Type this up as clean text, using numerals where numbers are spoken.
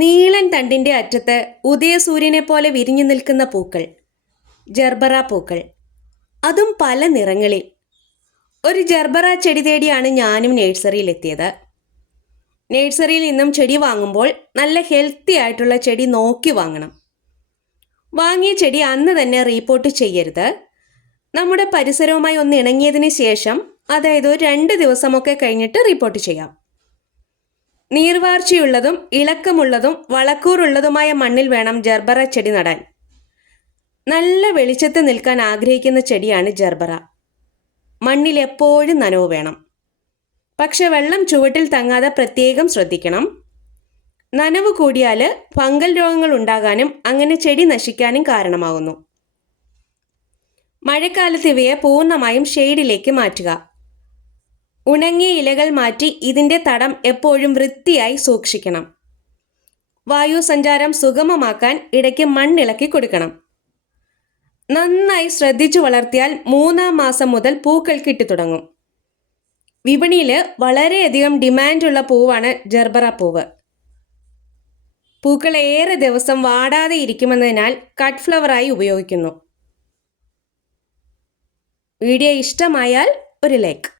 നീളൻ തണ്ടിൻ്റെ അറ്റത്ത് ഉദയസൂര്യനെ പോലെ വിരിഞ്ഞു നിൽക്കുന്ന പൂക്കൾ, ജർബറ പൂക്കൾ, അതും പല നിറങ്ങളിൽ. ഒരു ജർബറ ചെടി തേടിയാണ് ഞാനും നഴ്സറിയിലെത്തിയത്. നഴ്സറിയിൽ നിന്നും ചെടി വാങ്ങുമ്പോൾ നല്ല ഹെൽത്തി ആയിട്ടുള്ള ചെടി നോക്കി വാങ്ങണം. വാങ്ങിയ ചെടി അന്ന് തന്നെ റീപോർട്ട് ചെയ്യരുത്. നമ്മുടെ പരിസരവുമായി ഒന്ന് ഇണങ്ങിയതിന് ശേഷം, അതായത് ഒരു 2 ദിവസമൊക്കെ കഴിഞ്ഞിട്ട് റിപ്പോർട്ട് ചെയ്യാം. നീർവാർച്ചയുള്ളതും ഇളക്കമുള്ളതും വളക്കൂറുള്ളതുമായ മണ്ണിൽ വേണം ജർബറ ചെടി നടാൻ. നല്ല വെളിച്ചത്ത് നിൽക്കാൻ ആഗ്രഹിക്കുന്ന ചെടിയാണ് ജർബറ. മണ്ണിൽ എപ്പോഴും നനവ് വേണം. പക്ഷെ വെള്ളം ചുവട്ടിൽ തങ്ങാതെ പ്രത്യേകം ശ്രദ്ധിക്കണം. നനവ് കൂടിയാൽ ഫംഗൽ രോഗങ്ങൾ ഉണ്ടാകാനും അങ്ങനെ ചെടി നശിക്കാനും കാരണമാകുന്നു. മഴക്കാലത്ത് ഇവയെ പൂർണ്ണമായും ഷെയ്ഡിലേക്ക് മാറ്റുക. ഉണങ്ങിയ ഇലകൾ മാറ്റി ഇതിൻ്റെ തടം എപ്പോഴും വൃത്തിയായി സൂക്ഷിക്കണം. വായു സഞ്ചാരം സുഗമമാക്കാൻ ഇടയ്ക്ക് മണ്ണിളക്കി കൊടുക്കണം. നന്നായി ശ്രദ്ധിച്ചു വളർത്തിയാൽ 3-ാം മാസം മുതൽ പൂക്കൾ കിട്ടിത്തുടങ്ങും. വിപണിയിൽ വളരെയധികം ഡിമാൻഡുള്ള പൂവാണ് ജർബറ പൂവ്. പൂക്കൾ ഏറെ ദിവസം വാടാതെ ഇരിക്കുമെന്നതിനാൽ കട്ട് ഫ്ലവറായി ഉപയോഗിക്കുന്നു. വീഡിയോ ഇഷ്ടമായാൽ ഒരു ലൈക്ക്.